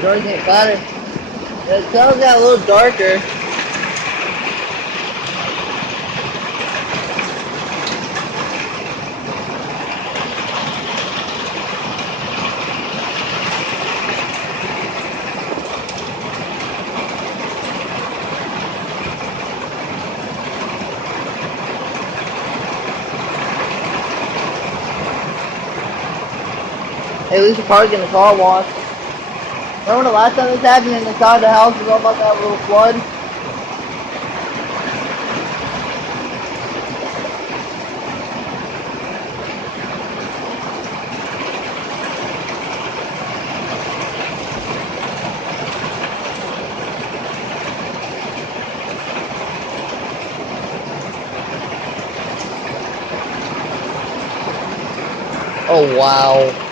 Doors get cloudy. The colors got a little darker. At least the car's getting the car wash. Remember the last time this happened and inside the house was all about to have a little flood? Oh wow.